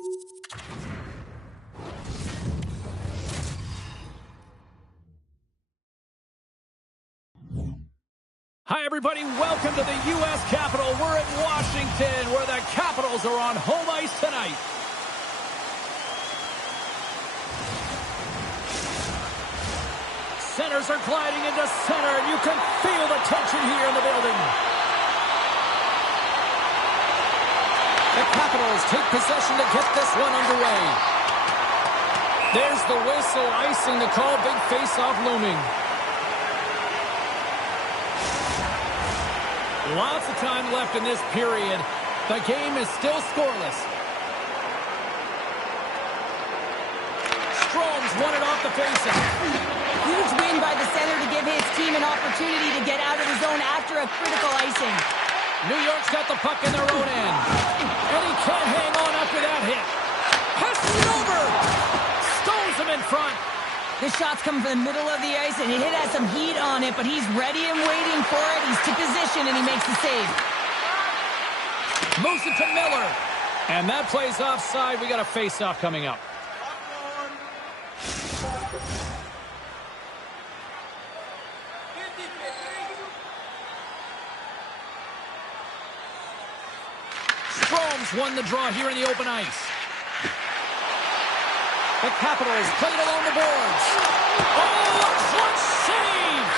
Hi, everybody. Welcome to the U.S. Capitol. We're in Washington, where the Capitals are on home ice tonight. Centers are gliding into center, and you can feel the tension here in the building. The Capitals take possession to get this one underway. There's the whistle, icing the call. Big face-off looming. Lots of time left in this period. The game is still scoreless. Strome's won it off the faceoff. Huge win by the center to give his team an opportunity to get out of the zone after a critical icing. New York's got the puck in their own end. And he can't hang on after that hit. Passes it over. Stones him in front. This shot's coming from the middle of the ice, and he has some heat on it, but he's ready and waiting for it. He's to position, and he makes the save. Moves it to Miller. And that plays offside. We got a face-off coming up. Strome's won the draw here in the open ice. The Capitals played along the boards. Oh, a clutch save!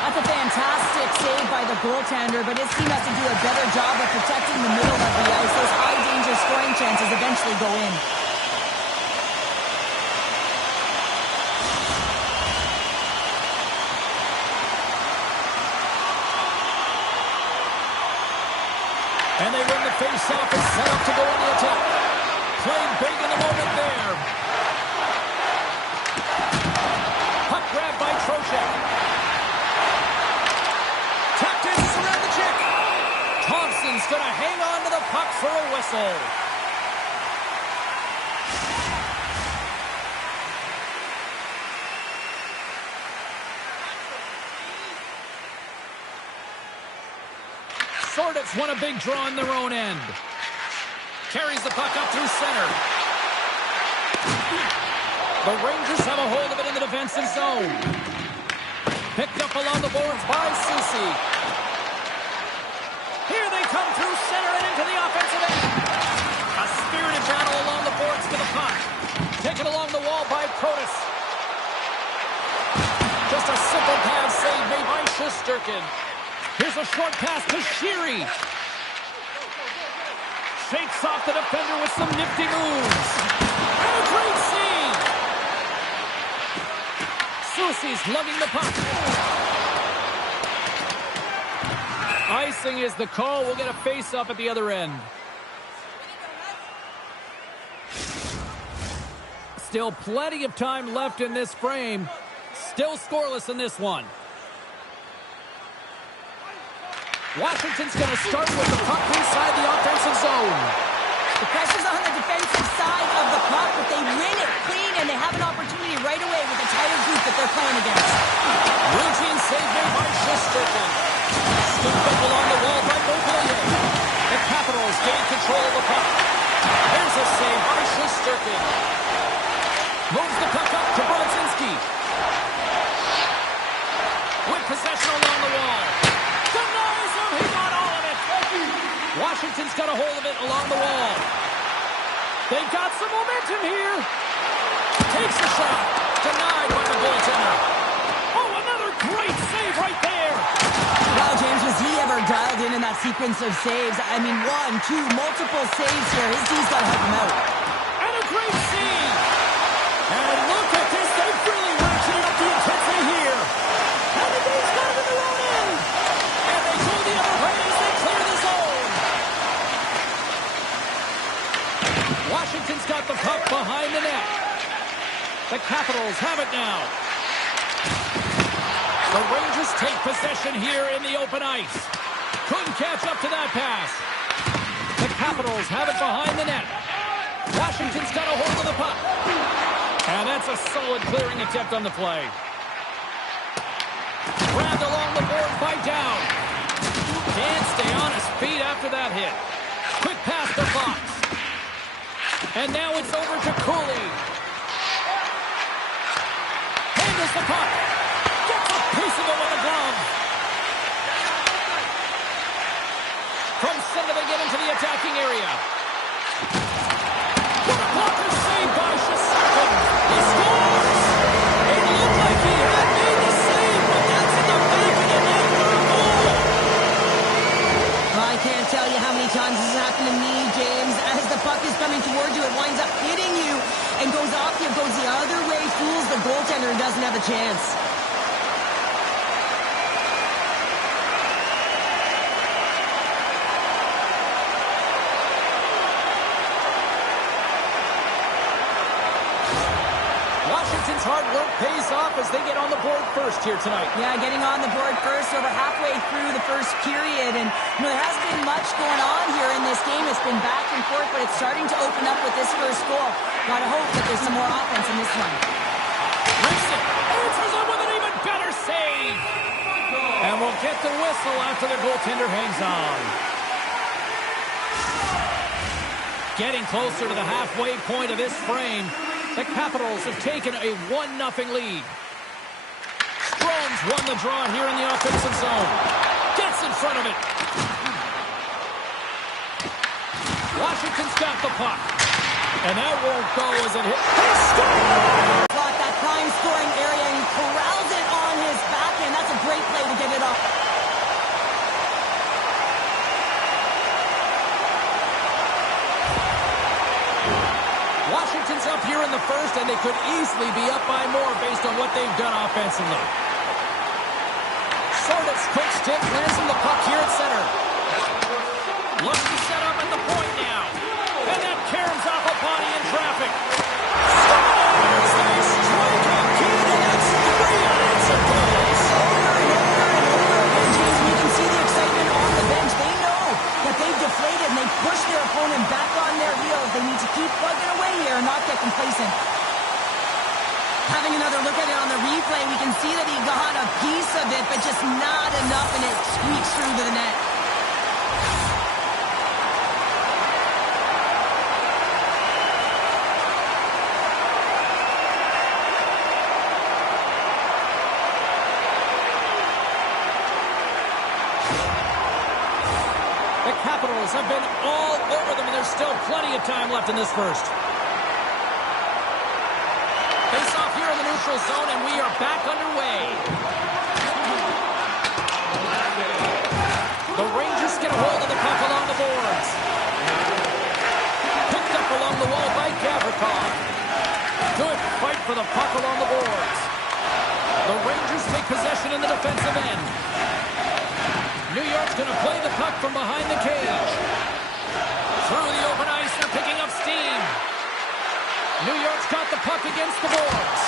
That's a fantastic save by the goaltender, but his team has to do a better job of protecting the middle of the ice. Those high-danger scoring chances eventually go in. And they win the face-off and set up to go on the attack. Playing big in the moment there. Puck grab by Trocheck. Tapped in around the check. Thompson's going to hang on to the puck for a whistle. Sordov's won a big draw in their own end. Carries the puck up through center. The Rangers have a hold of it in the defensive zone. Picked up along the boards by Soucy. Here they come through center and into the offensive end. A spirited battle along the boards to the puck. Taken along the wall by Protas. Just a simple pass save made by Shesterkin. Here's a short pass to Sheary. Shakes off the defender with some nifty moves. And a great save. Soucy's lugging the puck. Icing is the call. We'll get a face-up at the other end. Still plenty of time left in this frame. Still scoreless in this one. Washington's going to start with the puck inside the offensive zone. The pressure's on the defensive side of the puck, but they win it clean, and they have an opportunity right away with the tighter group that they're playing against. Routine save made by Shesterkin. Scooped up along the wall by Beauvillier. The Capitals gain control of the puck. There's a save by Shesterkin. Moves the puck up to Brodzinski. With possession along the wall. Denies him. He got all of it. Washington's got a hold of it along the wall. They've got some momentum here. Takes a shot. Denied by the goaltender. Oh, another great save right there. Wow, James, was he ever dialed in that sequence of saves? I mean, 1, 2, multiple saves here. His D's got to help him out. And a great save. And look at this. They've really ratcheted up the intensity here. And the D's got it in their own end. And they go the other way as they clear the zone. Washington's got the puck behind the net. The Capitals have it now. The Rangers take possession here in the open ice. Couldn't catch up to that pass. The Capitals have it behind the net. Washington's got a hold of the puck. And that's a solid clearing attempt on the play. Grabbed along the board by Down. Can't stay on his feet after that hit. Quick pass to Fox. And now it's over to Cooley. Handles the puck. Gets a piece of it with a glove. From center they get into the attacking area. What a blocker save by Shesterkin. He scores! It looked like he had made the save, but that's in the back of the net for a goal. I can't tell you how many times this has happened to me, James. As the puck is coming towards you, it winds up hitting you and goes off you, goes the other way, fools the goaltender and doesn't have a chance. Washington's hard work pays off as they get on the board first here tonight. Yeah, getting on the board first over halfway through the first period. And there hasn't been much going on here in this game. It's been back and forth, but it's starting to open up with this first goal. Gotta hope that there's some more offense in this one. Rickson answers it with an even better save. And we'll get the whistle after the goaltender hangs on. Getting closer to the halfway point of this frame. The Capitals have taken a 1-0 lead. Strome's won the draw here in the offensive zone. Gets in front of it. Washington's got the puck. And that won't go as it hits. He scores! Got that prime scoring area and corrals it on his backhand. That's a great play to get it off. Washington's up here in the first, and they could easily be up by more based on what they've done offensively. Sorda's quick stick lands in the puck here at center. Looks to set up at the point now. And that caroms off a body in traffic. Scores! They strike again, and that's 3 unanswered goals. Over and over and over again, James. We can see the excitement on the bench. They know that they've deflated and they push their opponent back on their heels. They need to keep plugging away here and not get complacent. Having another look at it on the replay, we can see that he got a piece of it, but just not enough, and it squeaks through to the net. The Capitals have been all over them, and there's still plenty of time left in this first. Face off here in the neutral zone, and we are back underway. The Rangers get a hold of the puck along the boards. Picked up along the wall by Gavrikov. Good fight for the puck along the boards. The Rangers take possession in the defensive end. New York's going to play the puck from behind the cage. Through the open ice, they're picking up steam. New York's got the puck against the boards.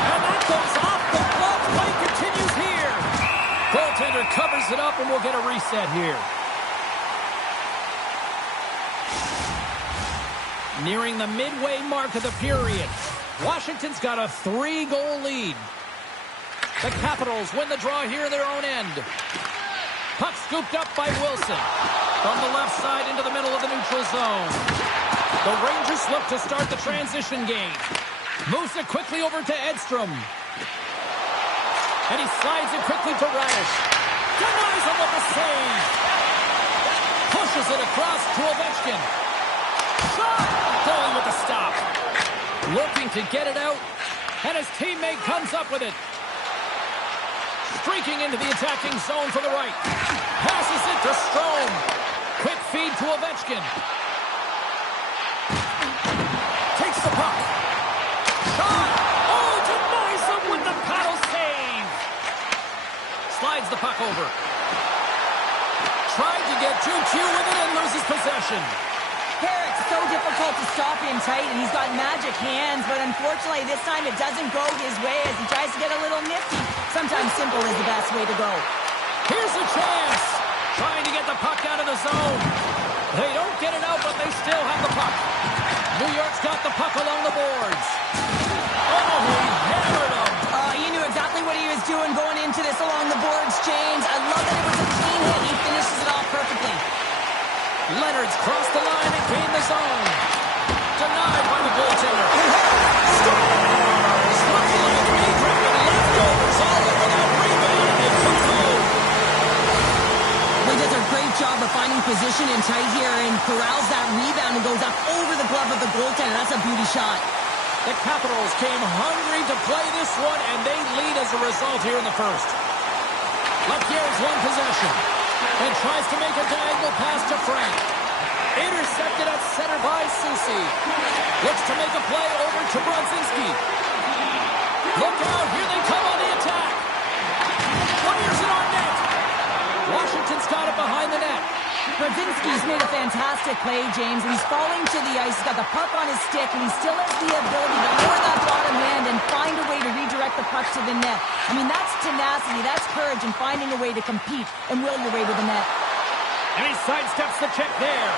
And that goes off the glove. Play continues here. Goaltender covers it up, and we'll get a reset here. Nearing the midway mark of the period. Washington's got a 3-goal lead. The Capitals win the draw here in their own end. Puck scooped up by Wilson. From the left side into the middle of the neutral zone. The Rangers look to start the transition game. Moves it quickly over to Edstrom. And he slides it quickly to Radish. Denies him with a save. Pushes it across to Ovechkin. Shot! Goalie with the stop. Looking to get it out. And his teammate comes up with it. Streaking into the attacking zone for the right. Passes it to Strome. Quick feed to Ovechkin. Takes the puck. Shot! Oh, denies him with the paddle save. Slides the puck over. Tried to get 2-2 with it and loses possession. Carrick's so difficult to stop in tight, and he's got magic hands, but unfortunately this time it doesn't go his way as he tries to get a little nifty. Sometimes simple is the best way to go. Here's a chance. Trying to get the puck out of the zone. They don't get it out, but they still have the puck. New York's got the puck along the boards. Oh, he hammered him. He knew exactly what he was doing going into this along the boards, James. I love that it was a clean hit. He finishes it off perfectly. Leonard's crossed the line and gained the zone. Denied position in tight here and corrals that rebound and goes up over the glove of the goaltender. That's a beauty shot. The Capitals came hungry to play this one, and they lead as a result here in the first. Lapierre's one possession and tries to make a diagonal pass to Frank. Intercepted at center by Soucy. Looks to make a play over to Brodzinski. Look out, here they come on the attack. Fires it on net. Washington's got it behind the net. Brodzinski's made a fantastic play, James, and he's falling to the ice. He's got the puck on his stick, and he still has the ability to lower that bottom hand and find a way to redirect the puck to the net. I mean, that's tenacity, that's courage, and finding a way to compete and will your way to the net. And he sidesteps the check there.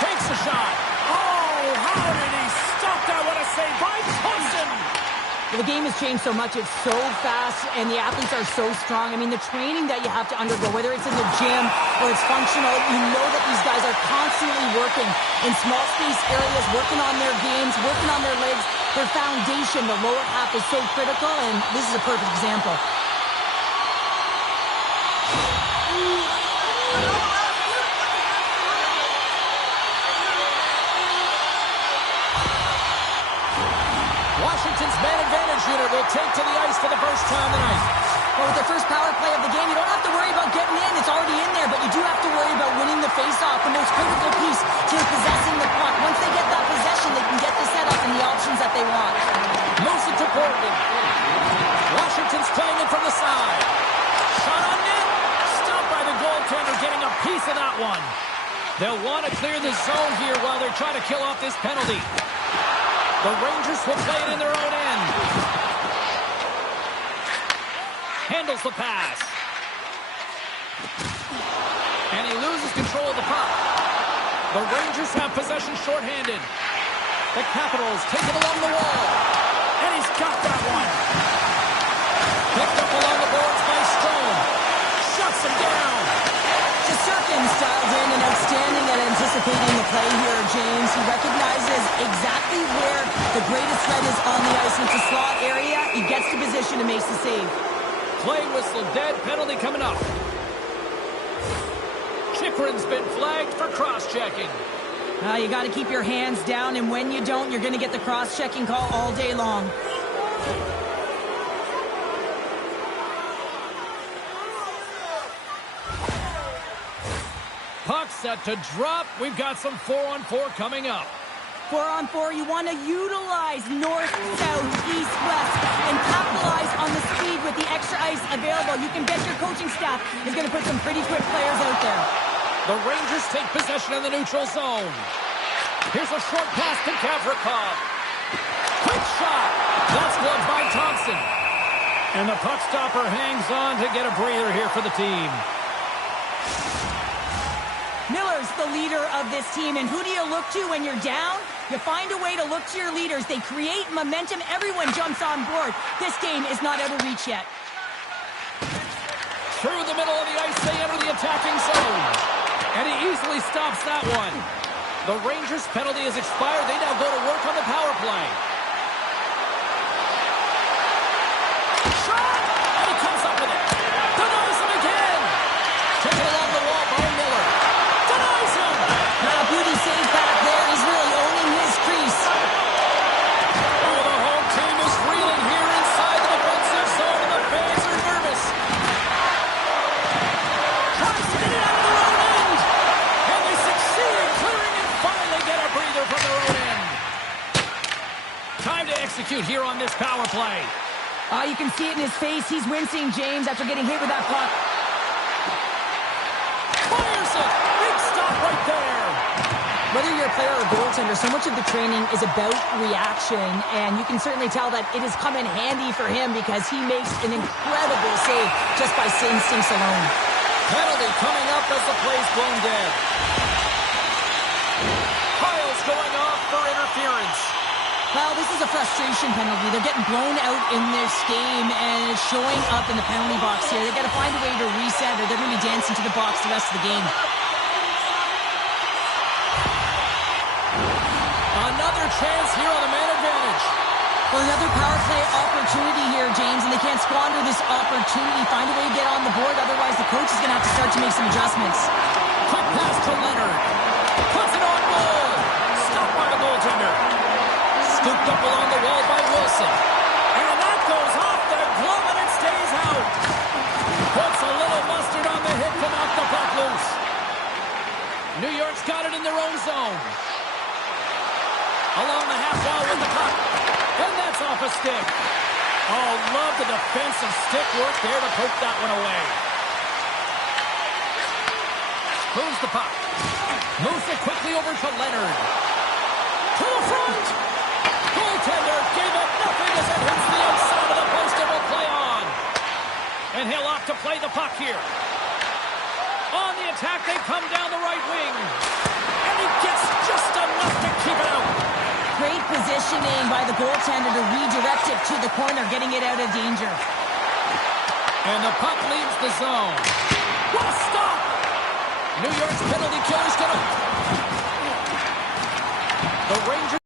Takes a shot. Oh, how did he stop that? What a save by Thompson! Well, the game has changed so much. It's so fast, and the athletes are so strong. I mean, the training that you have to undergo, whether it's in the gym or it's functional, you know that these guys are constantly working in small space areas, working on their games, working on their legs. Their foundation, the lower half, is so critical, and this is a perfect example. Washington's man advantage unit will take to the ice for the first time tonight. Well, with the first power play of the game, you don't have to worry about getting in. It's already in there, but you do have to worry about winning the faceoff, the most critical piece to possessing the puck. Once they get that possession, they can get the setup and the options that they want. Moves it to Portland. Washington's playing it from the side. Shot on net. Stopped by the goaltender, getting a piece of that one. They'll want to clear the zone here while they're trying to kill off this penalty. The Rangers will play it in their own end. Handles the pass. And he loses control of the puck. The Rangers have possession shorthanded. The Capitals take it along the wall. And he's got that one. Picked up along the boards by Stone. Shuts him down. Shesterkin's dialed in and outstanding at anticipating the play here, James. He recognizes exactly where the greatest threat is on the ice. It's a slot area. He gets to position and makes the save. Play whistle dead. Penalty coming up. Chychrun's been flagged for cross-checking. You got to keep your hands down, and when you don't, you're going to get the cross-checking call all day long. Puck set to drop. We've got some 4-on-4 coming up. 4-on-4, you want to utilize north, south, east, west, and capitalize on the speed with the extra ice available. You can bet your coaching staff is going to put some pretty quick players out there. The Rangers take possession in the neutral zone. Here's a short pass to Gavrikov. Quick shot. That's blocked by Thompson. And the puck stopper hangs on to get a breather here for the team. Miller's the leader of this team, and who do you look to when you're down? You find a way to look to your leaders. They create momentum. Everyone jumps on board. This game is not out of reach yet. Through the middle of the ice, they enter the attacking zone. And he easily stops that one. The Rangers' penalty has expired. They now go to work on the power play. Shot! And he comes up with it. Denies him again. Taken along the wall by Miller. Denies him. Now, beauty save back there. He's really owning his crease. Oh, the home team is reeling here inside the defensive zone, and the fans are nervous. Tries to get it out of their own end. And they succeed in clearing and finally get a breather from their own end. Time to execute here on this power play. You can see it in his face. He's wincing, James, after getting hit with that puck. Fires it. Big stop right there. Whether you're a player or a goaltender, so much of the training is about reaction, and you can certainly tell that it has come in handy for him because he makes an incredible save just by instincts alone. Penalty coming up as the play's blown dead. Kyle's going off for interference. Well, this is a frustration penalty. They're getting blown out in this game, and it's showing up in the penalty box here. They've got to find a way to reset, or they're going to be dancing to the box the rest of the game. Another chance here on the man advantage. Well, another power play opportunity here, James, and they can't squander this opportunity. Find a way to get on the board, otherwise the coach is going to have to start to make some adjustments. Quick pass to Leonard. Puts it on goal. Stopped by the goaltender. Scooped up along the wall by Wilson. And that goes off the glove and it stays out. Puts a little mustard on the hit to knock the puck loose. New York's got it in their own zone. Along the half wall with the puck. And that's off a stick. Oh, love the defensive stick work there to poke that one away. Moves the puck. Moves it quickly over to Leonard. To the front. Goaltender gave it nothing as it hits the outside of the post and will play on. And he'll opt to play the puck here. On the attack, they come down the right wing. And he gets just enough to keep it out. Great positioning by the goaltender to redirect it to the corner, getting it out of danger. And the puck leaves the zone. What a stop! New York's penalty kill is going to... The Rangers...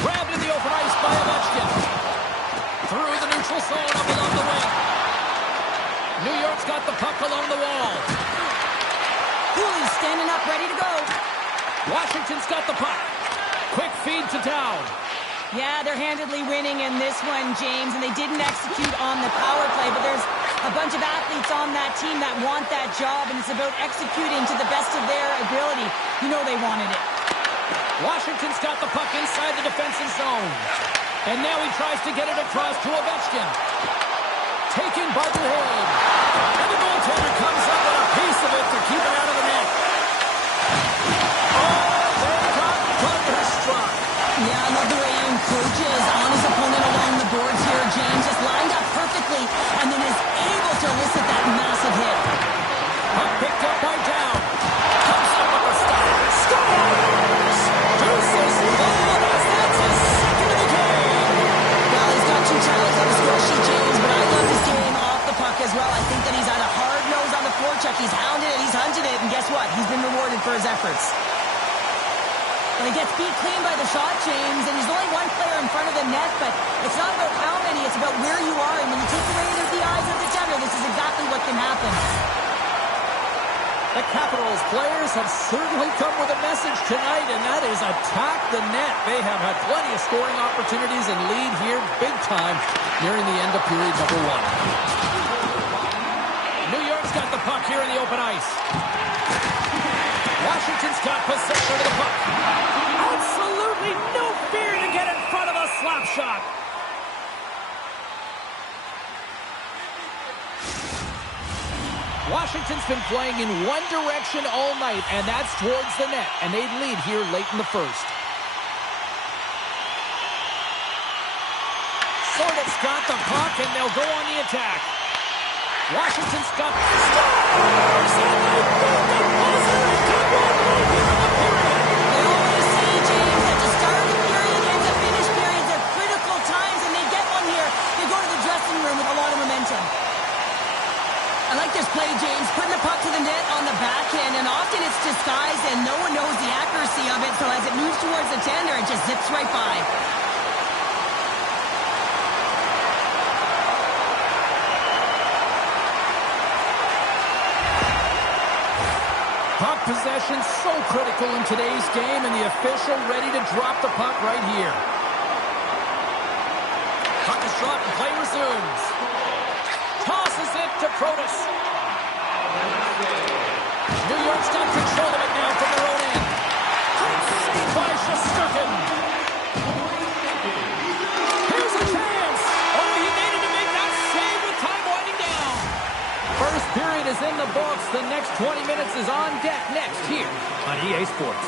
Grabbed in the open ice by Ovechkin. Through the neutral zone up along the wing. New York's got the puck along the wall. Cooley's standing up, ready to go. Washington's got the puck. Quick feed to Down. Yeah, they're handedly winning in this one, James, and they didn't execute on the power play, but there's a bunch of athletes on that team that want that job, and it's about executing to the best of their ability. You know they wanted it. Washington's got the puck inside the defensive zone. And now he tries to get it across to Ovechkin. Taken by the hold. And the goaltender comes up with a piece of it to keep it out of the net. Yeah, I love the way he encroaches on his opponent along the boards here. James just lined up perfectly and then is able to elicit that massive hit. Puck picked up by Down. Comes up with a stop. Scores! Deuces Flores. That's his second of the game. Well, he's got 2 tallies on the score sheet, James, but I love his game off the puck as well. I think that he's had a hard nose on the forecheck. He's hounded it, he's hunted it, and guess what? He's been rewarded for his efforts. Well, he gets beat clean by the shot, James, and he's only one player in front of the net, but it's not about how many, it's about where you are, and when you take away the eyes of the defender, this is exactly what can happen. The Capitals players have certainly come with a message tonight, and that is attack the net. They have had plenty of scoring opportunities and lead here big time nearing the end of period number 1. New York's got the puck here in the open ice. Washington's got possession of the puck. Absolutely no fear to get in front of a slap shot. Washington's been playing in one direction all night, and that's towards the net, and they lead here late in the first. Sortev's got the puck, and they'll go on the attack. Washington's got scores, and they built the buzzer and got one right here in the period. They always say, James, that the start of the period and the finish periods are critical times, and they get one here. They go to the dressing room with a lot of momentum. I like this play, James, putting the puck to the net on the backhand, and often it's disguised and no one knows the accuracy of it, so as it moves towards the tender, it just zips right by. Puck possession so critical in today's game, and the official ready to drop the puck right here. Puck is dropped and play resumes. Tosses it to Protas. New York's got control of it now from their own end. Great save by Shesterkin. Here's a chance. Oh, he needed to make that save with time winding down. First period is in the books. The next 20 minutes is on deck next here on EA Sports.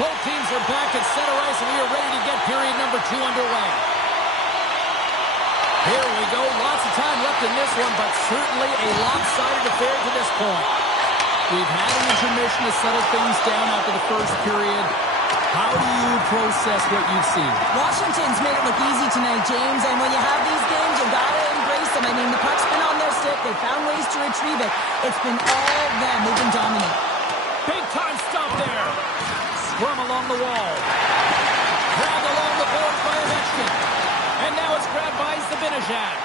Both teams are back at center ice, and we are ready to get period number 2 underway. Here we go. Lots of time left in this one, but certainly a lopsided affair to this point. We've had an intermission to settle things down after the first period. How do you process what you've seen? Washington's made it look easy tonight, James, and when you have these games, you've got to embrace them. I mean, the puck's been on their stick. They found ways to retrieve it. It's been all them. They've been dominant. Big time stop there. Scrum along the wall. Grabbed along the boards by Ovechkin. And now it's grabbed by Zibanejad.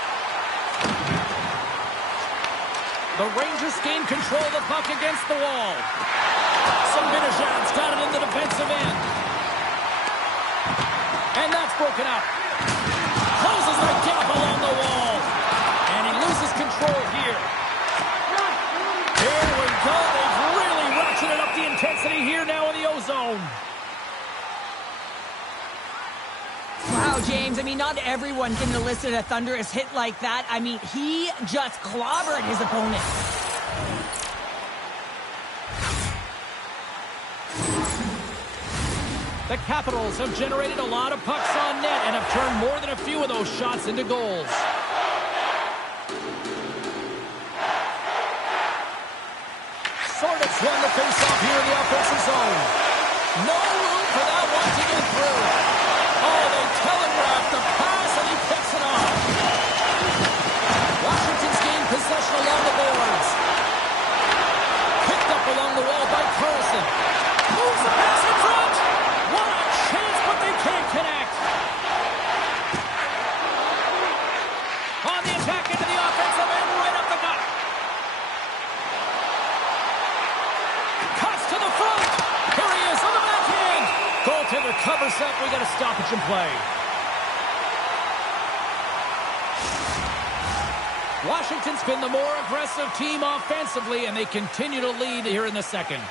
The Rangers gain control of the puck against the wall. Zibanejad's got it in the defensive end. And that's broken up. Closes the gap along the wall. And he loses control here. Here we go. They've really ratcheted up the intensity here now in the O-zone. Wow, James, I mean, not everyone can elicit a thunderous hit like that. I mean, he just clobbered his opponent. The Capitals have generated a lot of pucks on net and have turned more than a few of those shots into goals. Sordick's won the face-off here in the offensive zone. No room for that one to get through. Oh, they telegraphed the pass and he picks it off. Washington's gained possession along the boards. Picked up along the wall by Carlson. Moves the pass in front. What a chance, but they can't connect. On the attack into the offensive end, right up the gut. Cuts to the front. Here he is on the backhand. Goaltender covers up. We got a stoppage in play. Washington's been the more aggressive team offensively, and they continue to lead here in the second.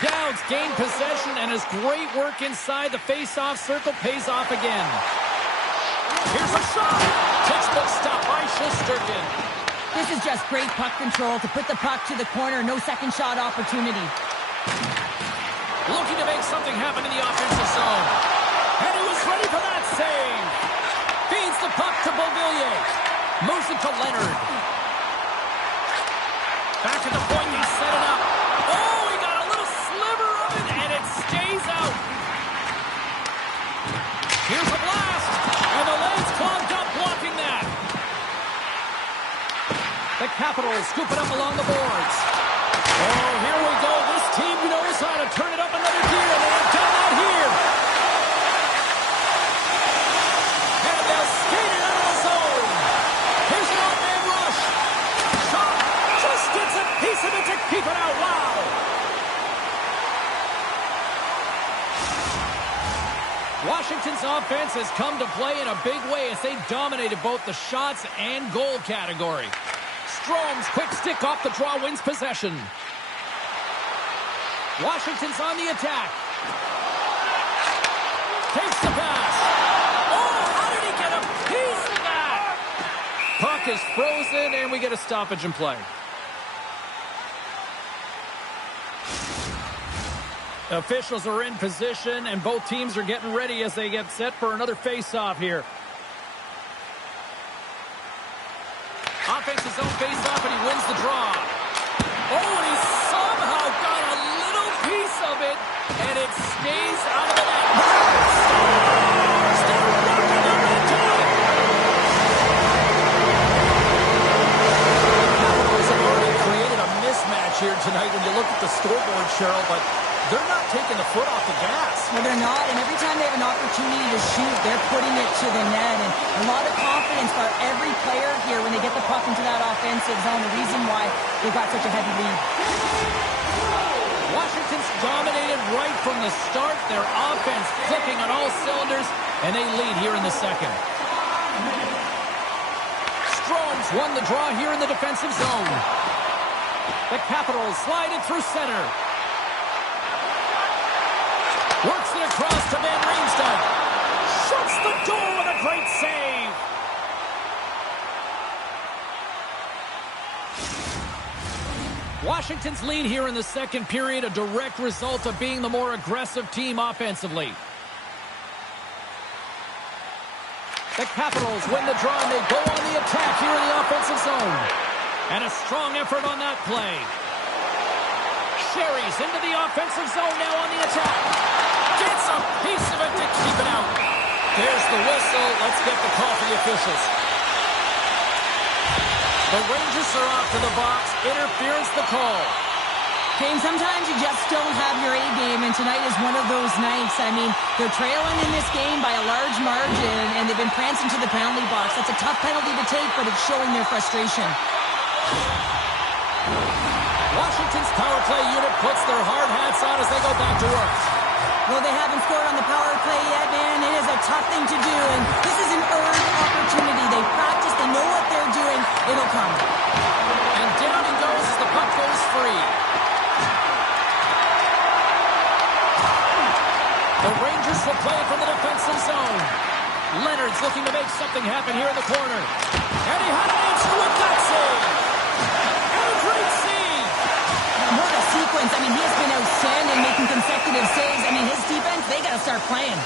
Dowds gained possession, and his great work inside the face-off circle pays off again. Here's a shot. Textbook stop by Shesterkin. This is just great puck control to put the puck to the corner. No second shot opportunity. Looking to make something happen in the offensive zone. And he was ready for that save. Feeds the puck to Beauvillier. Moves it to Leonard. Back at the point, he set it up. Oh, he got a little sliver of it, and it stays out. Here's a blast, and the lane's clogged up blocking that. The Capitals scoop it up along the boards. Oh, here we go. This team knows how to turn it up another gear, and they have done that here. And they'll skate it out of the zone. Here's an off-man rush. Shot just gets a piece of it to keep it out. Wow. Washington's offense has come to play in a big way as they dominated both the shots and goal category. Strome's quick stick off the draw wins possession. Washington's on the attack. Takes the pass. Oh, how did he get a piece of that? Puck is frozen, and we get a stoppage in play. Officials are in position, and both teams are getting ready as they get set for another face-off here. Offensive zone face-off, and he wins the draw. Oh, and he somehow got a little piece of it, and it stays out of the net. Still working the red tonight. Capitals have already created a mismatch here tonight when you look at the scoreboard, Cheryl, but they're not taking the foot off the gas. No, they're not, and every time they have an opportunity to shoot, they're putting it to the net, and a lot of confidence for every player here when they get the puck into that offensive zone, the reason why they've got such a heavy lead. Washington's dominated right from the start, their offense clicking on all cylinders, and they lead here in the second. Strome's won the draw here in the defensive zone. The Capitals slide it through center. Works it across to Van Riemsdyk. Shuts the door with a great save. Washington's lead here in the second period, a direct result of being the more aggressive team offensively. The Capitals win the draw, and they go on the attack here in the offensive zone. And a strong effort on that play. Sherry's into the offensive zone now on the attack. Gets a piece of it to keep it out. There's the whistle. Let's get the call from the officials. The Rangers are off to the box. Interference the call. James, sometimes you just don't have your A game, and tonight is one of those nights. I mean, they're trailing in this game by a large margin, and they've been prancing to the penalty box. That's a tough penalty to take, but it's showing their frustration. Washington's power play unit puts their hard hats on as they go back to work. Well, they haven't scored on the power play yet, man. It is a tough thing to do, and this is an earned opportunity. They practice, they know what they're doing. It'll come. And down he goes as the puck goes free. The Rangers will play from the defensive zone. Leonard's looking to make something happen here in the corner. And he had an answer with that save. And a great save. What a sequence. I mean, he has been outstanding making consecutive saves. I mean, his defense, they got to start playing.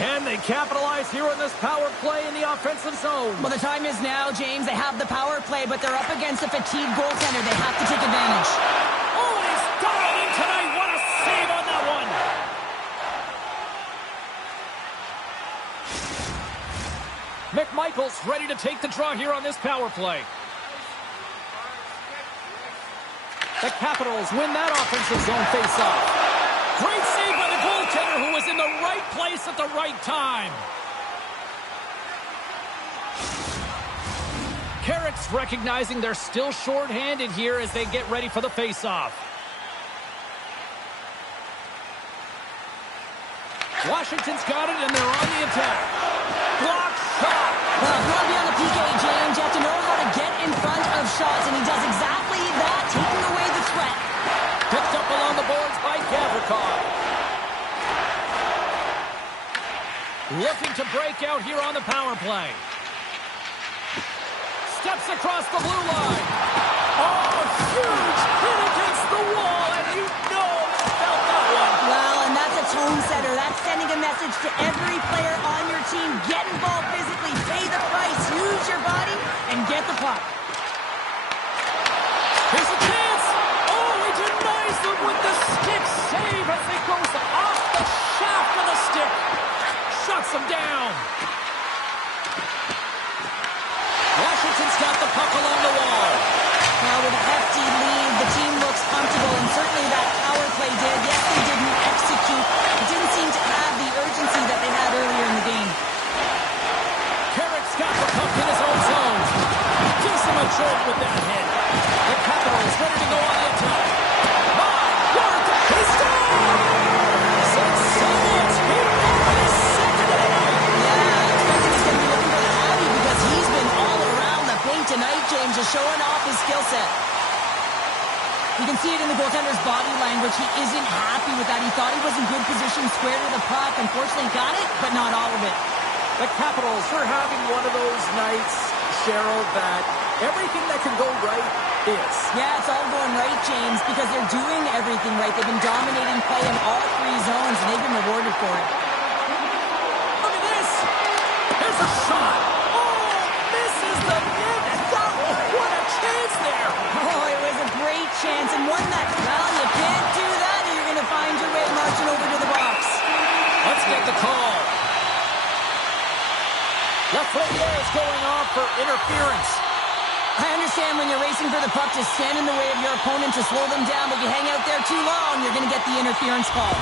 Can they capitalize here on this power play in the offensive zone? Well, the time is now, James. They have the power play, but they're up against a fatigued goaltender. They have to take advantage. Oh, he's dialed in tonight. What a save on that one. McMichael's ready to take the draw here on this power play. The Capitals win that offensive zone faceoff. Great save by the goaltender who was in the right place at the right time. Carrick's recognizing they're still short-handed here as they get ready for the faceoff. Washington's got it and they're on the attack. Block shot. Well, if you want to be on the PK, James, you have to know how to get in front of shots, and he does exactly that, taking away the threat. Picked up along the boards by Gavrikov. Looking to break out here on the power play. Steps across the blue line. Oh, huge hit against the wall, and you know they felt that one. Well, and that's a tone setter. That's sending a message to every player on your team. Get involved physically, pay the price, use your body, and get the puck. Here's a chance. Oh, he denies them with the stick save as it goes off the shaft of the stick. Shuts them down. Washington's got the puck along the wall. Now with a hefty lead, the team looks comfortable, and certainly that power play did. Yes, they didn't execute. It didn't seem to have the urgency that they had earlier in the game. Carrick's got the puck in his own zone. Gives him a jolt with that hit. The Capitals ready to go on the attack. My word, he scores! Samuels, he got his second of the night. Yeah, I expected he's going to be looking for the Hattie because he's been all around the paint tonight, James, just showing off his skill set. You can see it in the goaltender's body language. He isn't happy with that. He thought he was in good position, square to the puck. Unfortunately, got it, but not all of it. The Capitals are having one of those nights, Cheryl, that everything that can go right is. Yeah, it's all going right, James, because they're doing everything right. They've been dominating play in all three zones, and they've been rewarded for it. Look at this. Here's a shot. Oh, misses the net. What a chance there. Oh, it was a great chance, and one that, well, you can't do that, or you're going to find your way marching over to the box. Let's get the call. Lafreniere is going off for interference. I understand when you're racing for the puck to stand in the way of your opponent to slow them down, but you hang out there too long, you're going to get the interference call.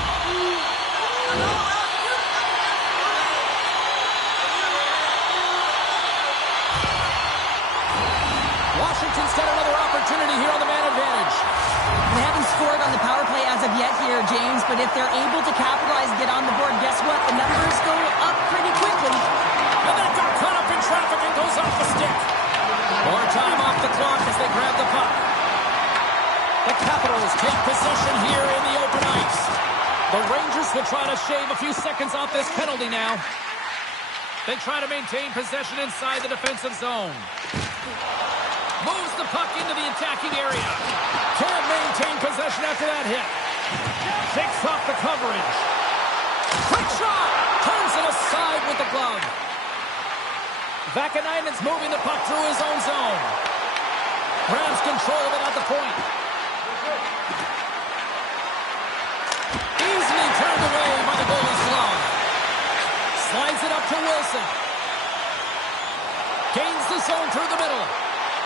Washington's got another opportunity here on the man advantage. They haven't scored on the power play as of yet here, James, but if they're able to capitalize and get on the board, guess what? The numbers go up pretty quickly. And that got caught up in traffic and goes off the stick. More time off the clock as they grab the puck. The Capitals take possession here in the open ice. The Rangers will try to shave a few seconds off this penalty now. They try to maintain possession inside the defensive zone. Moves the puck into the attacking area. Can't maintain possession after that hit. Shakes off the coverage. Quick shot! Turns it aside with the glove. Vakanainen's moving the puck through his own zone. Grabs control of it at the point. Easily turned away by the goalie's glove. Slides it up to Wilson. Gains the zone through the middle.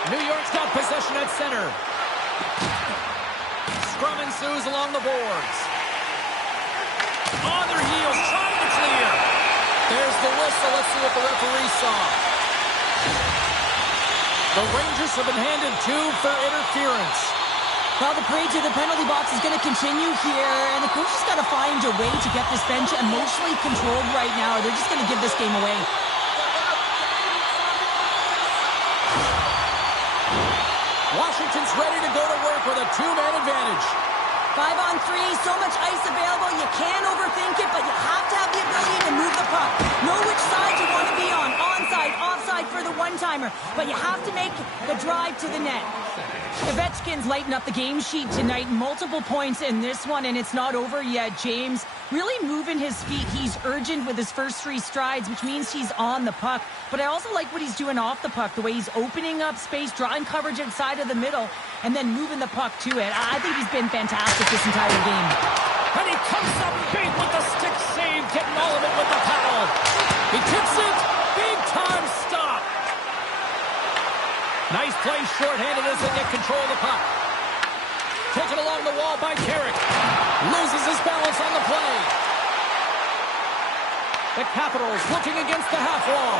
New York's got possession at center. Scrum ensues along the boards. On their heels, trying to clear. There's the whistle. Let's see what the referee saw. The Rangers have been handed 2 for interference. Well, the parade to the penalty box is going to continue here, and the coach has got to find a way to get this bench emotionally controlled right now, or they're just going to give this game away. Washington's ready to go to work with a 2-man advantage. 5-on-3, so much ice available, you can't overthink it, but you have to have the ability to move the puck. Know which side you want to be on, onside, offside for the one-timer, but you have to make the drive to the net. Ovechkin's lighten up the game sheet tonight, multiple points in this one, and it's not over yet. James really moving his feet. He's urgent with his first 3 strides, which means he's on the puck. But I also like what he's doing off the puck, the way he's opening up space, drawing coverage inside of the middle, and then moving the puck to it. I think he's been fantastic this entire game. And he comes up big with the stick save, getting all of it with the paddle. He tips it. Big time stop. Nice play shorthanded as they get control of the puck. Taken along the wall by Carrick. Loses his balance on the play. The Capitals looking against the half wall.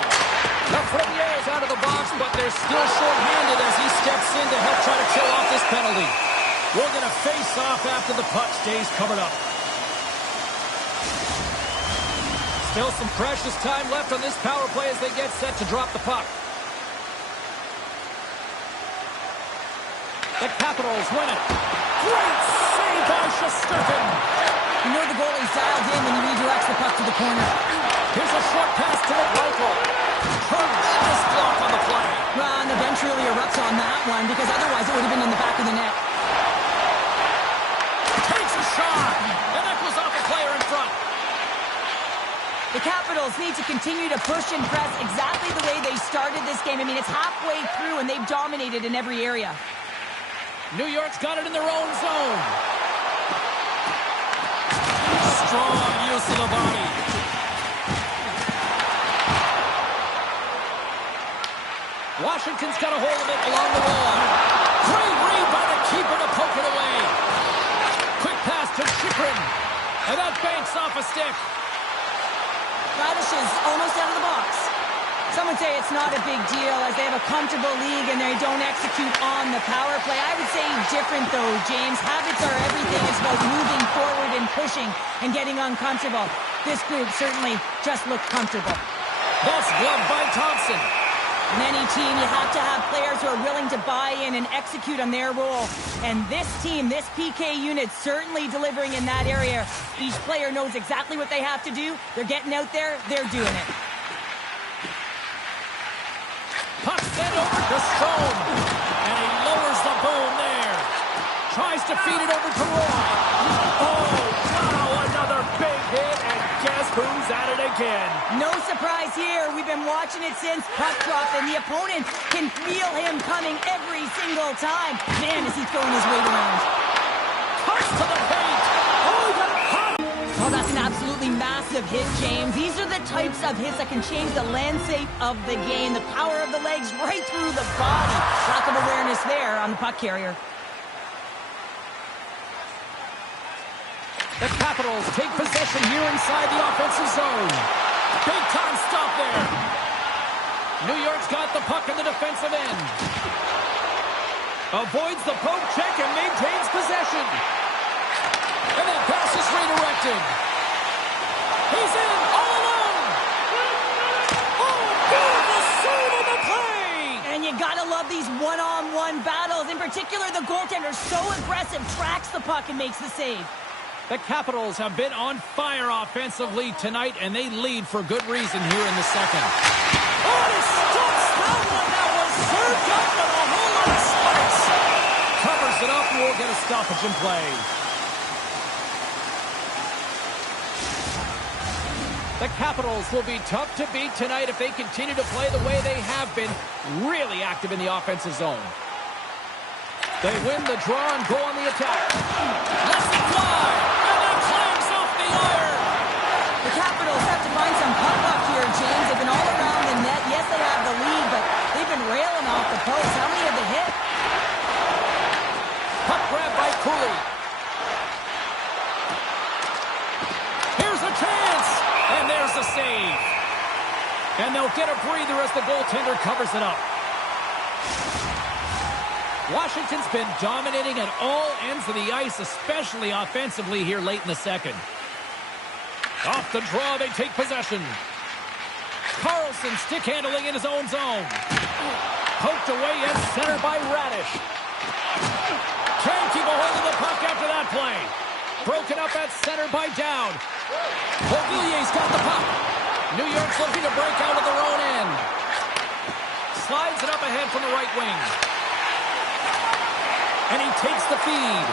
Lafreniere's out of the box, but they're still shorthanded as he steps in to help try to kill off this penalty. We're going to face off after the puck stays covered up. Still some precious time left on this power play as they get set to drop the puck. The Capitals win it. Great save by Shesterkin. You know the goalie's dialed in when he redirects the puck to the corner. Here's a short pass to Michael. Tremendous block on the play. Well, and the bench really erupts on that one because otherwise it would have been in the back of the net. Takes a shot, and that goes off the player in front. The Capitals need to continue to push and press exactly the way they started this game. I mean, it's halfway through, and they've dominated in every area. New York's got it in their own zone. Strong use of the body. Washington's got a hold of it along the wall. Great read by the keeper to poke it away. Quick pass to Chychrun. And that banks off a stick. Radish is almost out of the box. Some would say it's not a big deal as they have a comfortable league and they don't execute on the power play. I would say different though, James. Habits are everything. It's about moving forward and pushing and getting uncomfortable. This group certainly just looked comfortable. That's gloved by Thompson. In any team, you have to have players who are willing to buy in and execute on their role. And this team, this PK unit, certainly delivering in that area. Each player knows exactly what they have to do. They're getting out there. They're doing it. Puck sent over to Strome. And he lowers the boom there. Tries to feed it over to Roy. Oh, wow, another big hit. And guess who's at it again? No surprise here. We've been watching it since puck drop, and the opponent can feel him coming every single time. Man, is he throwing his weight around. Cuts to the paint. Oh, he got hot. Oh, that's an absolutely massive hit, James. These are the types of hits that can change the landscape of the game. The power of the legs right through the body. Lack of awareness there on the puck carrier. The Capitals take possession here inside the offensive zone. Big time stop there. New York's got the puck in the defensive end. Avoids the poke check and maintains possession. And that pass is redirected. He's in all alone. Oh, beautiful save on the play. And you gotta love these one-on-one battles. In particular, the goaltender so aggressive, tracks the puck and makes the save. The Capitals have been on fire offensively tonight, and they lead for good reason here in the second. Oh, he stops that one. That was served up with a whole lot of spice. Covers it up, and we'll get a stoppage in play. The Capitals will be tough to beat tonight if they continue to play the way they have been, really active in the offensive zone. They win the draw and go on the attack. Lets it fly, and then climbs off the iron. The Capitals have to find some puck luck here, James. They've been all around the net. Yes, they have the lead, but they've been railing off the post. How many have they hit? Puck grab by Cooley. Here's a chance, and there's the save. And they'll get a breather as the goaltender covers it up. Washington's been dominating at all ends of the ice, especially offensively here late in the second. Off the draw, they take possession. Carlson stick handling in his own zone. Poked away at center by Radish. Can't keep a hold of the puck after that play. Broken up at center by Dowd. Beauvillier's got the puck. New York's looking to break out of their own end. Slides it up ahead from the right wing. And he takes the feed.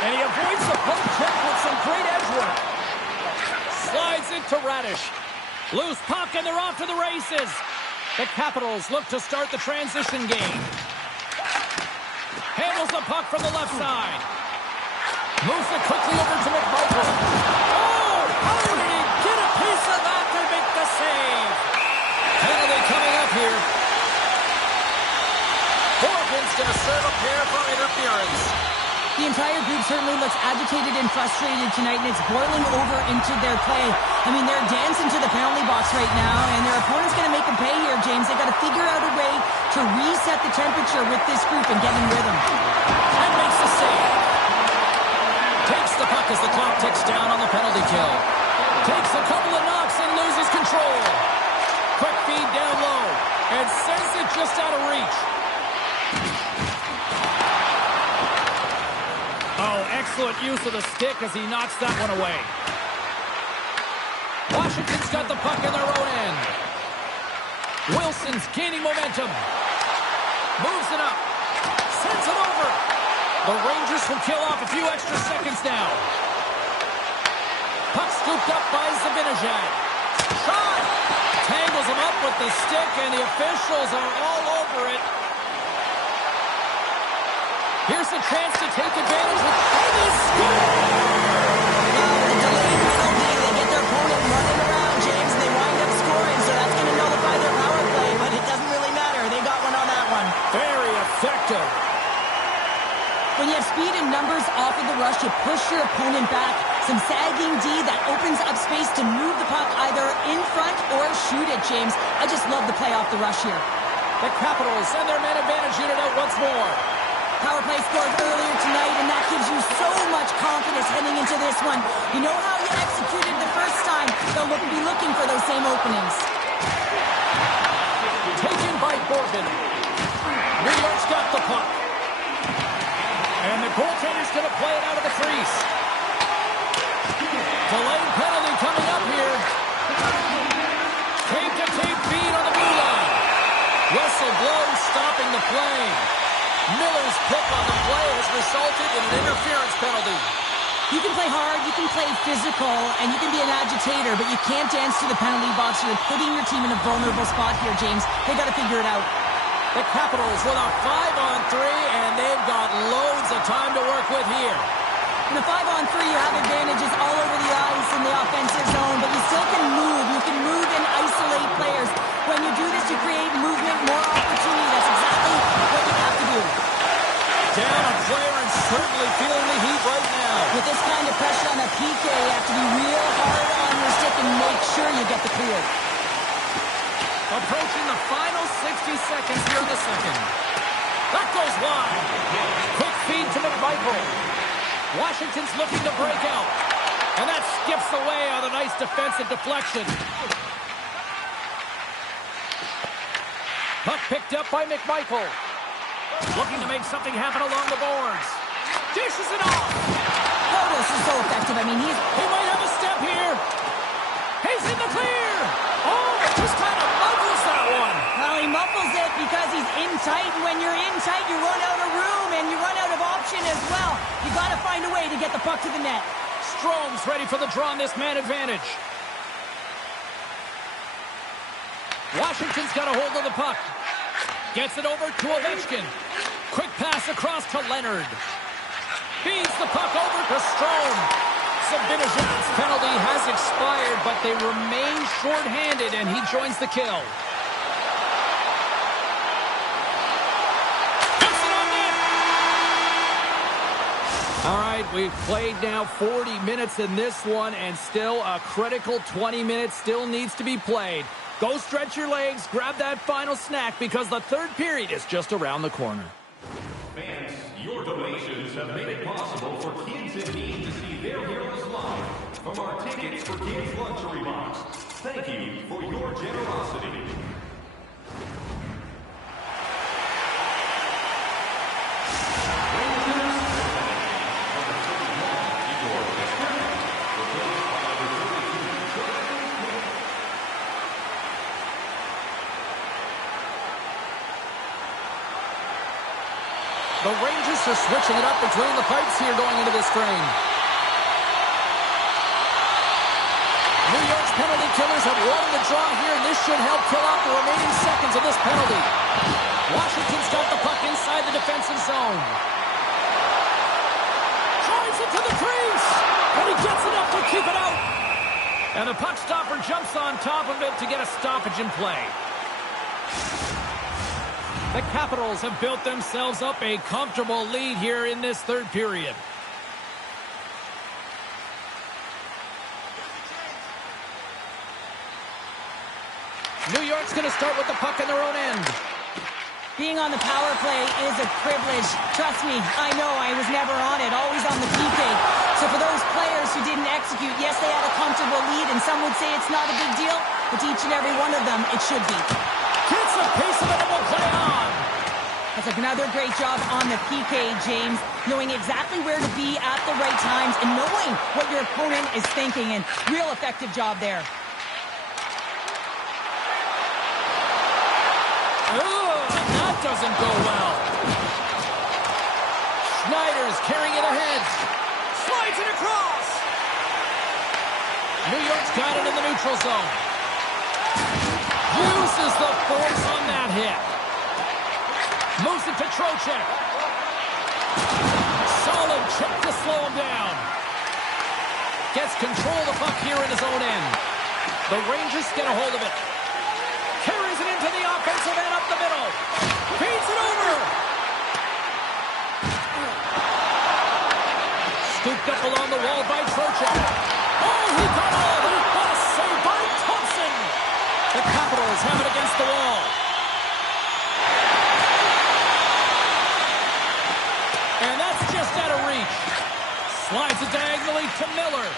And he avoids the poke check with some great edge work. Slides into Radish. Loose puck, and they're off to the races. The Capitals look to start the transition game. Handles the puck from the left side. Moves it quickly over to McMichael. Oh! How did he get a piece of that to make the save? Penalty coming up here. Morgan's going to serve a pair for interference. The entire group certainly looks agitated and frustrated tonight, and it's boiling over into their play. I mean, they're dancing to the penalty box right now, and their opponent's going to make them pay here, James. They've got to figure out a way to reset the temperature with this group and get in rhythm. And makes the save. Takes the puck as the clock ticks down on the penalty kill. Takes a couple of knocks and loses control. Quick feed down low, and sends it just out of reach. Oh, excellent use of the stick as he knocks that one away. Washington's got the puck in their own end. Wilson's gaining momentum. Moves it up. Sends it over. The Rangers will kill off a few extra seconds now. Puck scooped up by Zibanejad. Shot! Tangles him up with the stick, and the officials are all over it. Here's a chance to take advantage with Eddie Score. The delayed penalty, they get their opponent running around, James, and they wind up scoring, so that's going to nullify their power play, but it doesn't really matter. They got one on that one. Very effective. When you have speed and numbers off of the rush, you push your opponent back. Some sagging D that opens up space to move the puck either in front or shoot it, James. I just love the play off the rush here. The Capitals send their man advantage unit out once more. Power play scored earlier tonight, and that gives you so much confidence heading into this one. You know how you executed the first time. They'll be looking for those same openings. Taken by Corbin. New York's got the puck. And the goaltender's going to play it out of the crease. Delayed penalty coming up here. Tape-to-tape feed on the blue line. Whistle blows, stopping the play. Miller's pick on the play has resulted in an interference penalty. You can play hard, you can play physical, and you can be an agitator, but you can't dance to the penalty box. You're putting your team in a vulnerable spot here, James. They got to figure it out. The Capitals with a 5-on-3, and they've got loads of time to work with here. In a 5-on-3, you have advantages all over the ice in the offensive zone, but you still can move. You can move and isolate players. When you do this, you create movement, more opportunity. That's exactly what you have to do. Down a player and certainly feeling the heat right now. With this kind of pressure on a PK, you have to be real hard on your stick and make sure you get the clear. Approaching the final 60 seconds here in the second. That goes wide. Quick feed to McMichael. Washington's looking to break out. And that skips away on a nice defensive deflection. Puck picked up by McMichael. Looking to make something happen along the boards. Dishes it off. This is so effective. I mean, he might have a step here. He's in the clear. Oh, just kind of muffles that one. Well, he muffles it because he's in tight, and when you're in tight, you run out of room, and you run out of option as well. You got to find a way to get the puck to the net. Strome's ready for the draw on this man advantage. Washington's got a hold of the puck. Gets it over to Ovechkin. Quick pass across to Leonard. Feeds the puck over to Strome. Zibanejad's penalty has expired, but they remain shorthanded, and he joins the kill. Puts it on net! All right, we've played now 40 minutes in this one, and still a critical 20 minutes still needs to be played. Go stretch your legs, grab that final snack, because the third period is just around the corner. Fans, your donations have made it possible for kids in need to see their heroes live. From our Tickets for Kids luxury box, thank you for your generosity. The Rangers are switching it up between the pipes here going into this frame. New York's penalty killers have won the draw here, and this should help kill off the remaining seconds of this penalty. Washington's got the puck inside the defensive zone. Drives it to the crease, and he gets enough to keep it out. And the puck stopper jumps on top of it to get a stoppage in play. The Capitals have built themselves up a comfortable lead here in this third period. New York's going to start with the puck in their own end. Being on the power play is a privilege. Trust me, I know I was never on it, always on the PK. So for those players who didn't execute, yes, they had a comfortable lead, and some would say it's not a big deal, but to each and every one of them, it should be. Gets a piece of it and will play on. That's another great job on the PK, James. Knowing exactly where to be at the right times and knowing what your opponent is thinking, and real effective job there. That doesn't go well. Schneider's carrying it ahead. Slides it across. New York's got it in the neutral zone. Uses the force on that hit. Moves it to Trocheck. Solid check to slow him down. Gets control of the puck here in his own end. The Rangers get a hold of it. Carries it into the offensive end up the middle. Feeds it over. Scooped up along the wall by Trocheck. Oh, he got all of it. What a save by Thompson. The Capitals have it against the wall. And that's just out of reach. Slides it diagonally to Miller.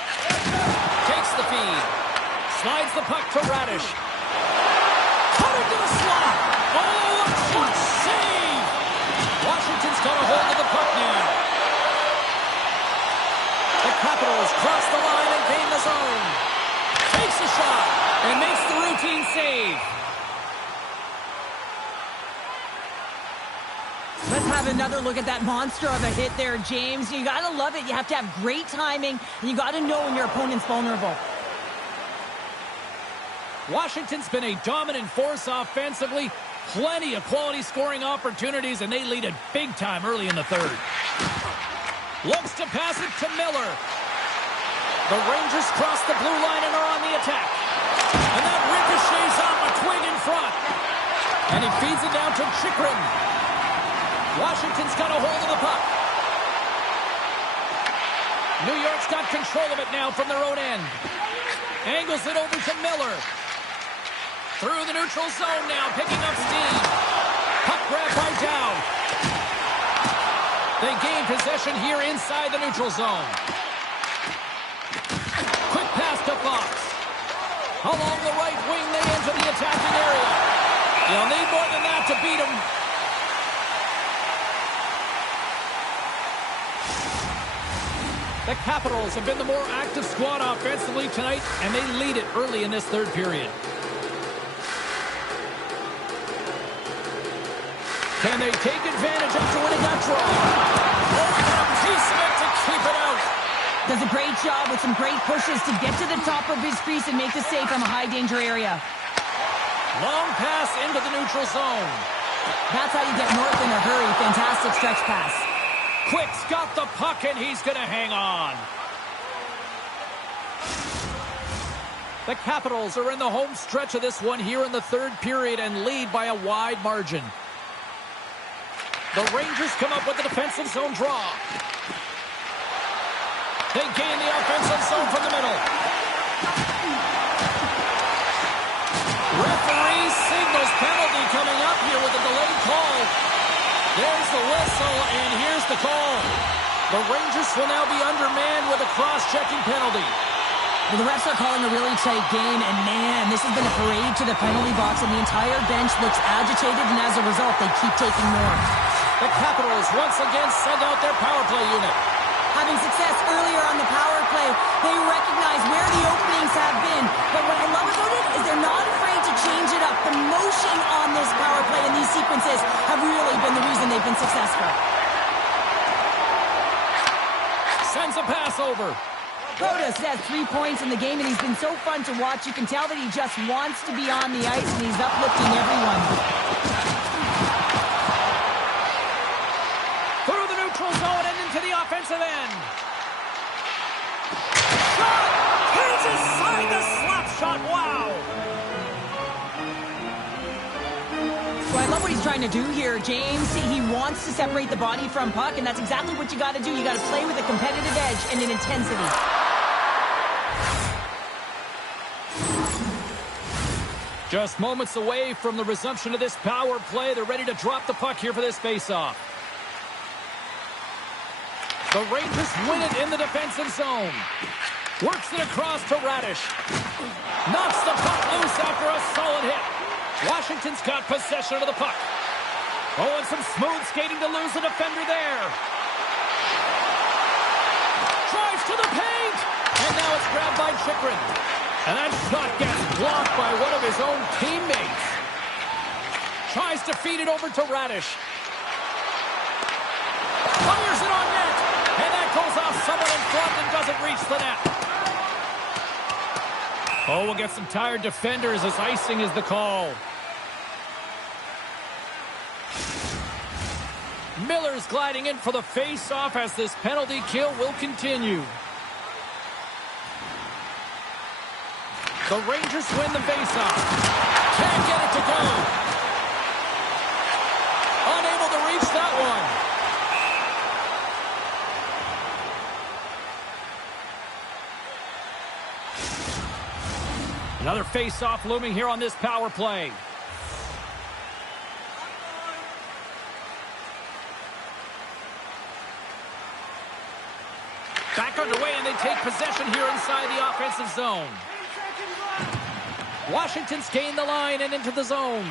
Takes the feed. Slides the puck to Radish. Cut into the slot. Oh, what save! Washington's got a hold of the puck now. The Capitals cross the line and gain the zone. Takes a shot and makes the routine save. Let's have another look at that monster of a hit there, James. You got to love it. You have to have great timing, and you got to know when your opponent's vulnerable. Washington's been a dominant force offensively. Plenty of quality scoring opportunities, and they lead it big time early in the third. Looks to pass it to Miller. The Rangers cross the blue line and are on the attack. And that ricochets off a twig in front. And he feeds it down to Chychrun. Washington's got a hold of the puck. New York's got control of it now from their own end. Angles it over to Miller. Through the neutral zone now, picking up steam. Puck grab by Dow. They gain possession here inside the neutral zone. Quick pass to Fox. Along the right wing, they enter the attacking area. You'll need more than that to beat them. The Capitals have been the more active squad offensively tonight, and they lead it early in this third period. Can they take advantage after winning that draw? Oh, a piece of it to keep it out. Does a great job with some great pushes to get to the top of his crease and make the save from a high-danger area. Long pass into the neutral zone. That's how you get north in a hurry. Fantastic stretch pass. Quick's got the puck, and he's going to hang on. The Capitals are in the home stretch of this one here in the third period and lead by a wide margin. The Rangers come up with the defensive zone draw. They gain the offensive zone from the middle. Referee signals penalty coming up here with a delayed call. There's the whistle, and here's the call. The Rangers will now be undermanned with a cross-checking penalty. Well, the refs are calling a really tight game, and man, this has been a parade to the penalty box, and the entire bench looks agitated, and as a result, they keep taking more. The Capitals once again send out their power play unit. Having success earlier on the power play, they recognize where the openings have been, but what I love about it is they're not afraid to change it up. The motion on this power play and these sequences have really been the reason they've been successful. Sends a pass over. Protas has 3 points in the game, and he's been so fun to watch. You can tell that he just wants to be on the ice, and he's uplifting everyone. Through the neutral zone and into the offensive end. Shot! He's inside the slap shot. Wow! So I love what he's trying to do here, James. He wants to separate the body from puck, and that's exactly what you got to do. You got to play with a competitive edge and an intensity. Just moments away from the resumption of this power play. They're ready to drop the puck here for this faceoff. The Rangers win it in the defensive zone. Works it across to Radish. Knocks the puck loose after a solid hit. Washington's got possession of the puck. Oh, and some smooth skating to lose the defender there. Drives to the paint. And now it's grabbed by Chychrun. And that shot gets blocked by one of his own teammates. Tries to feed it over to Radish. Fires it on net. And that goes off someone in front and doesn't reach the net. Oh, we'll get some tired defenders as icing is the call. Miller's gliding in for the face-off as this penalty kill will continue. The Rangers win the face-off. Can't get it to go. Unable to reach that one. Another face-off looming here on this power play. Back underway, and they take possession here inside the offensive zone. Washington's gained the line and into the zone.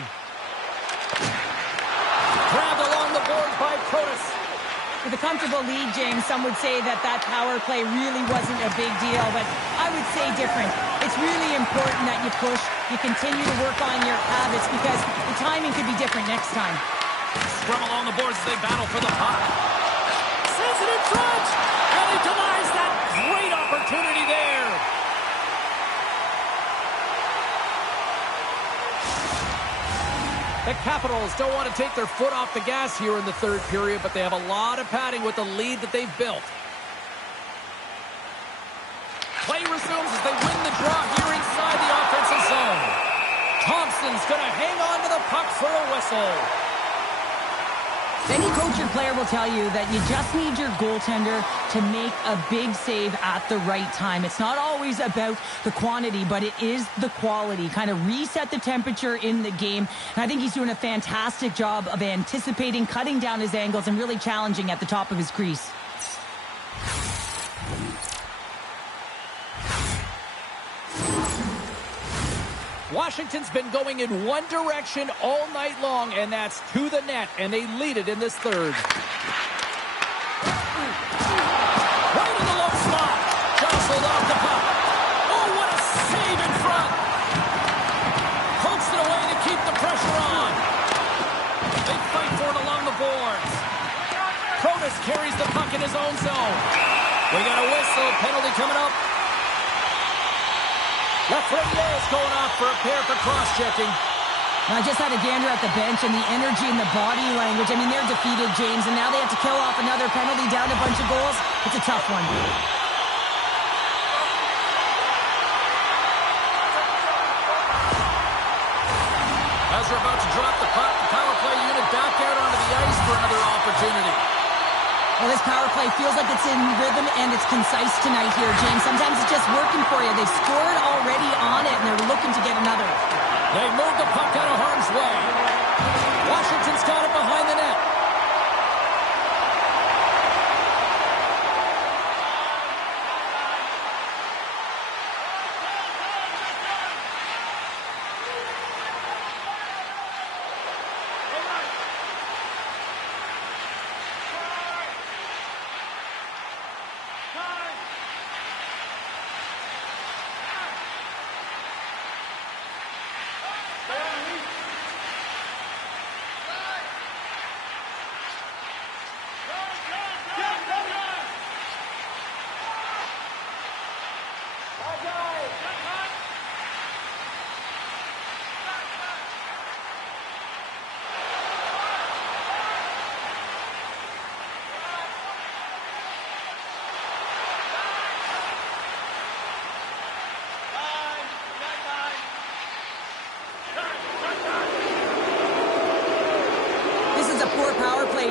Grabbed along the boards by Protas. With a comfortable lead, James, some would say that power play really wasn't a big deal, but I would say different. It's really important that you push, you continue to work on your habits, because the timing could be different next time. Scrum along the boards as they battle for the puck. Says it in front, and he denies that great opportunity there. The Capitals don't want to take their foot off the gas here in the third period, but they have a lot of padding with the lead that they've built. Play resumes as they win the draw here inside the offensive zone. Thompson's going to hang on to the puck for a whistle. Any coach or player will tell you that you just need your goaltender to make a big save at the right time. It's not always about the quantity, but it is the quality. Kind of reset the temperature in the game. And I think he's doing a fantastic job of anticipating, cutting down his angles, and really challenging at the top of his crease. Washington's been going in one direction all night long, and that's to the net, and they lead it in this third. Right in the low slot. Jostled off the puck. Oh, what a save in front. Pokes it away to keep the pressure on. They fight for it along the boards. Protas carries the puck in his own zone. We got a whistle. Penalty coming up. Lafreniere is going off for a pair for cross-checking. I just had a gander at the bench, and the energy and the body language. I mean, they're defeated, James, and now they have to kill off another penalty, down a bunch of goals. It's a tough one. As we're about to drop the puck, the power play unit back out onto the ice for another opportunity. Well, this power play feels like it's in rhythm and it's concise tonight here, James. Sometimes it's just working for you. They've scored already on it, and they're looking to get another. They move the puck out of harm's way. Washington's got it behind the net.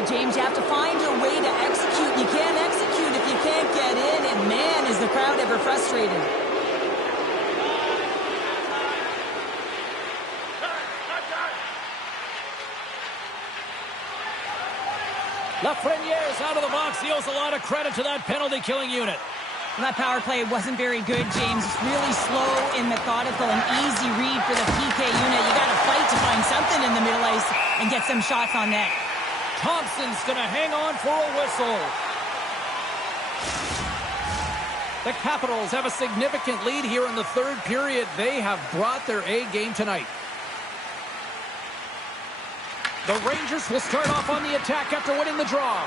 James, you have to find a way to execute. You can't execute if you can't get in, and man, is the crowd ever frustrated. Lafreniere's out of the box. He owes a lot of credit to that penalty-killing unit. And that power play wasn't very good, James. It's really slow and methodical, an easy read for the PK unit. You got to fight to find something in the middle ice and get some shots on net. Thompson's going to hang on for a whistle. The Capitals have a significant lead here in the third period. They have brought their A game tonight. The Rangers will start off on the attack after winning the draw.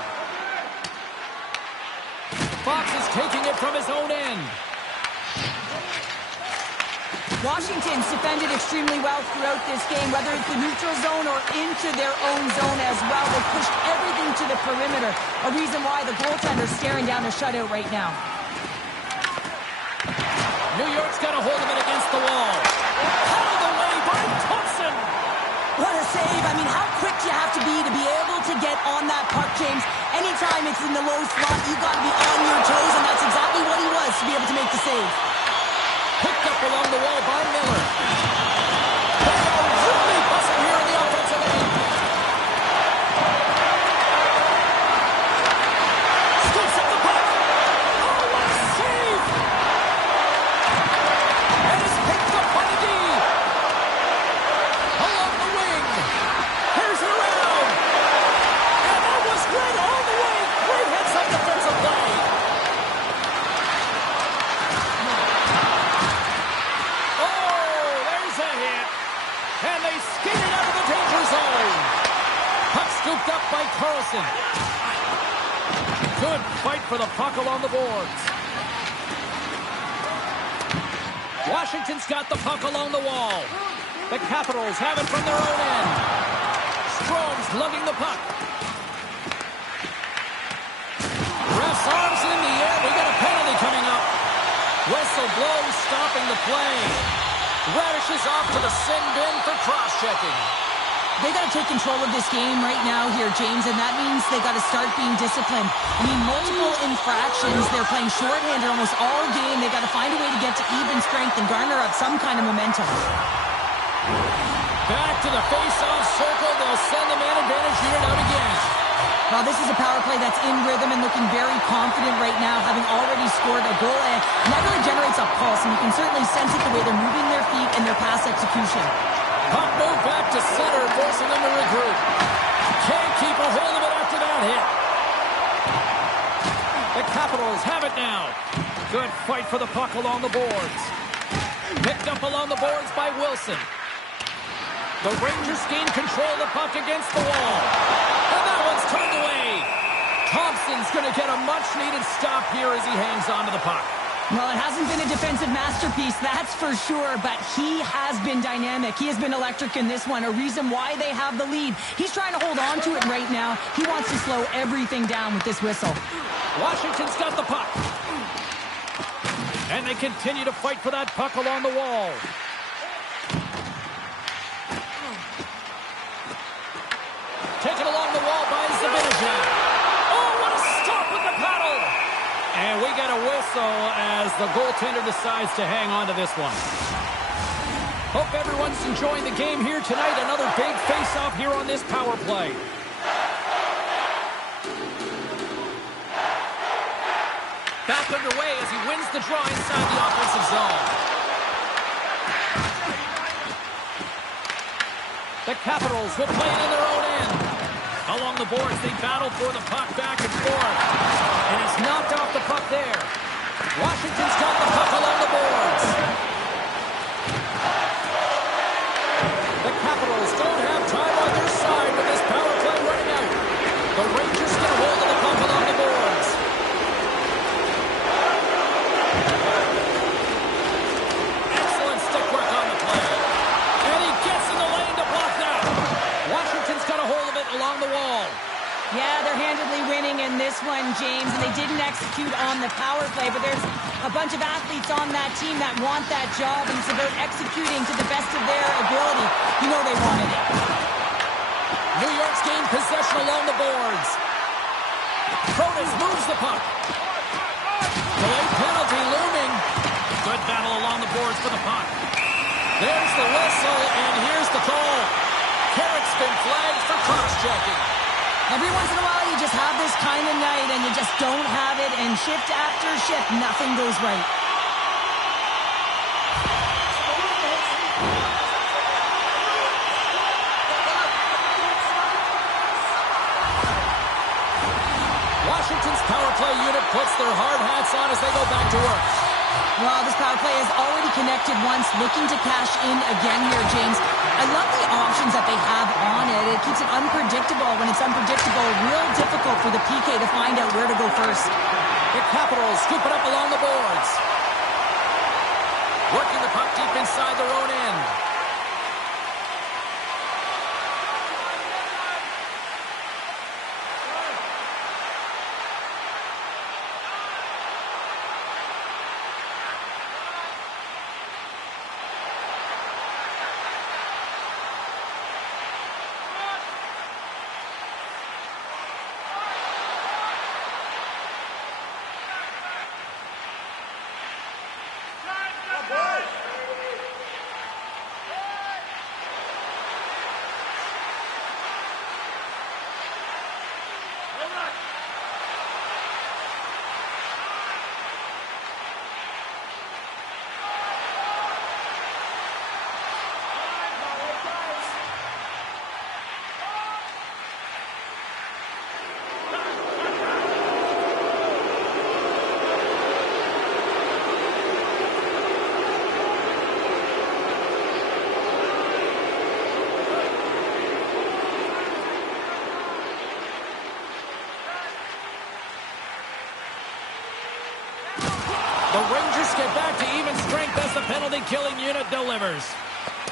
Fox is taking it from his own end. Washington's defended extremely well throughout this game, whether it's the neutral zone or into their own zone as well. They've pushed everything to the perimeter, a reason why the goaltender's staring down a shutout right now. New York's got a hold of it against the wall. Held away by Thompson. What a save. I mean, how quick you have to be able to get on that puck, James. Anytime it's in the low slot, you've got to be on your toes, and that's exactly what he was to be able to make the save. Picked up along the wall by Miller. They are really busting here in the offensive end. Scoops up the puck. Oh, what a save! And it's picked up by the D. Along the wing. Here's it around. And that was great all the way. Great heads-up defensive play. And they skated out of the danger zone. Puck scooped up by Carlson. Good fight for the puck along the boards. Washington's got the puck along the wall. The Capitals have it from their own end. Strome's lugging the puck. Ref's arms in the air. We got a penalty coming up. Whistle blows, stopping the play. Radish is off to the sin bin for cross-checking. They got to take control of this game right now here, James, and that means they got to start being disciplined. I mean, multiple infractions. They're playing shorthanded almost all game. They got to find a way to get to even strength and garner up some kind of momentum. Back to the face-off circle. They'll send the man advantage unit out again. Well, this is a power play that's in rhythm and looking very confident right now, having already scored a goal, and that really generates a pulse, and you can certainly sense it the way they're moving their feet and their pass execution. Puck move back to center, forcing them to regroup. Can't keep a hold of it after that hit. The Capitals have it now. Good fight for the puck along the boards. Picked up along the boards by Wilson. The Rangers gain control of the puck against the wall. And that one's turned away. Thompson's going to get a much-needed stop here as he hangs onto the puck. Well, it hasn't been a defensive masterpiece, that's for sure, but he has been dynamic. He has been electric in this one, a reason why they have the lead. He's trying to hold on to it right now. He wants to slow everything down with this whistle. Washington's got the puck. And they continue to fight for that puck along the wall. Taken along the wall by Zibanejad. Oh, what a stop with the paddle! And we get a whistle as the goaltender decides to hang on to this one. Hope everyone's enjoying the game here tonight. Another big face-off here on this power play. Back underway as he wins the draw inside the offensive zone. The Capitals will play it in their own end. Along the boards, they battle for the puck back and forth. And it's knocked off the puck there. Washington's got the puck along the boards. The Capitals don't have time on their side with this power play running out. The Rangers get a hold of the puck along the boards. Excellent stick work on the play. And he gets in the lane to block that. Washington's got a hold of it along the wall. Yeah, they're handedly winning in this one, James, and they didn't execute on the power play, but there's a bunch of athletes on that team that want that job, and it's about executing to the best of their ability. You know they wanted it. New York's gained possession along the boards. Protas moves the puck. Delayed penalty looming. Good battle along the boards for the puck. There's the whistle, and here's the call. Carrick's been flagged for cross-checking. Every once in a while, you just have this kind of night, and you just don't have it, and shift after shift, nothing goes right. Washington's power play unit puts their hard hats on as they go back to work. Well, this power play has already connected once, looking to cash in again here, James. I love the options that they have on it. It keeps it unpredictable. When it's unpredictable, real difficult for the PK to find out where to go first. The Capitals scoop it up along the boards. Working the puck deep inside their own end. The Rangers get back to even strength as the penalty-killing unit delivers.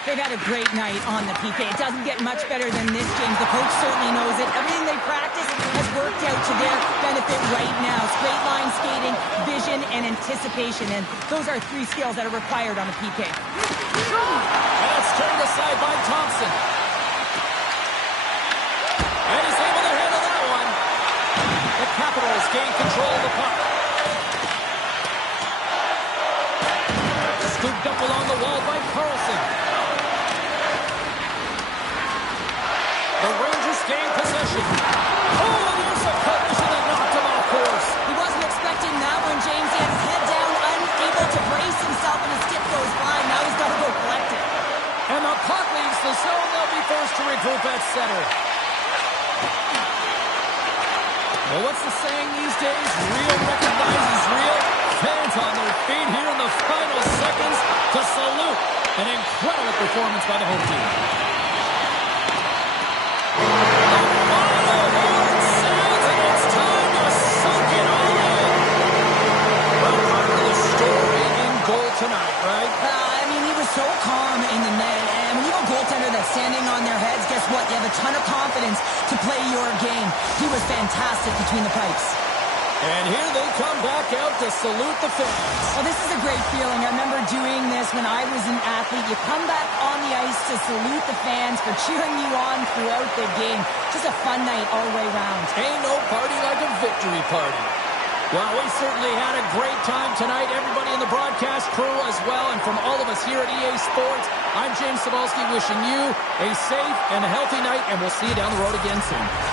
They've had a great night on the PK. It doesn't get much better than this, James. The coach certainly knows it. Everything they practice has worked out to their benefit right now. Straight line skating, vision, and anticipation. And those are three skills that are required on a PK. And it's turned aside by Thompson. And he's able to handle that one. The Capitals gain control of the puck. Scooped up along the wall by Carlson. The Rangers gain possession. Oh, and there's a collision that knocked him off course. He wasn't expecting that one, James. He had his head down, unable to brace himself, and his stick goes by. Now he's got to go collect it. And the puck leaves the zone. They'll be forced to regroup at center. Well, what's the saying these days? Real recognizes real. Fans on their feet here in the final seconds to salute an incredible performance by the home team. The final horn sounds, and it's time to soak it all in. Well, part of the story stellar game. He was fantastic between the pipes. And here they come back out to salute the fans. Oh, this is a great feeling. I remember doing this when I was an athlete. You come back on the ice to salute the fans for cheering you on throughout the game. Just a fun night all the way around. Ain't no party like a victory party. Well, we certainly had a great time tonight. Everybody in the broadcast crew as well. And from all of us here at EA Sports, I'm James Cebulski wishing you a safe and healthy night. And we'll see you down the road again soon.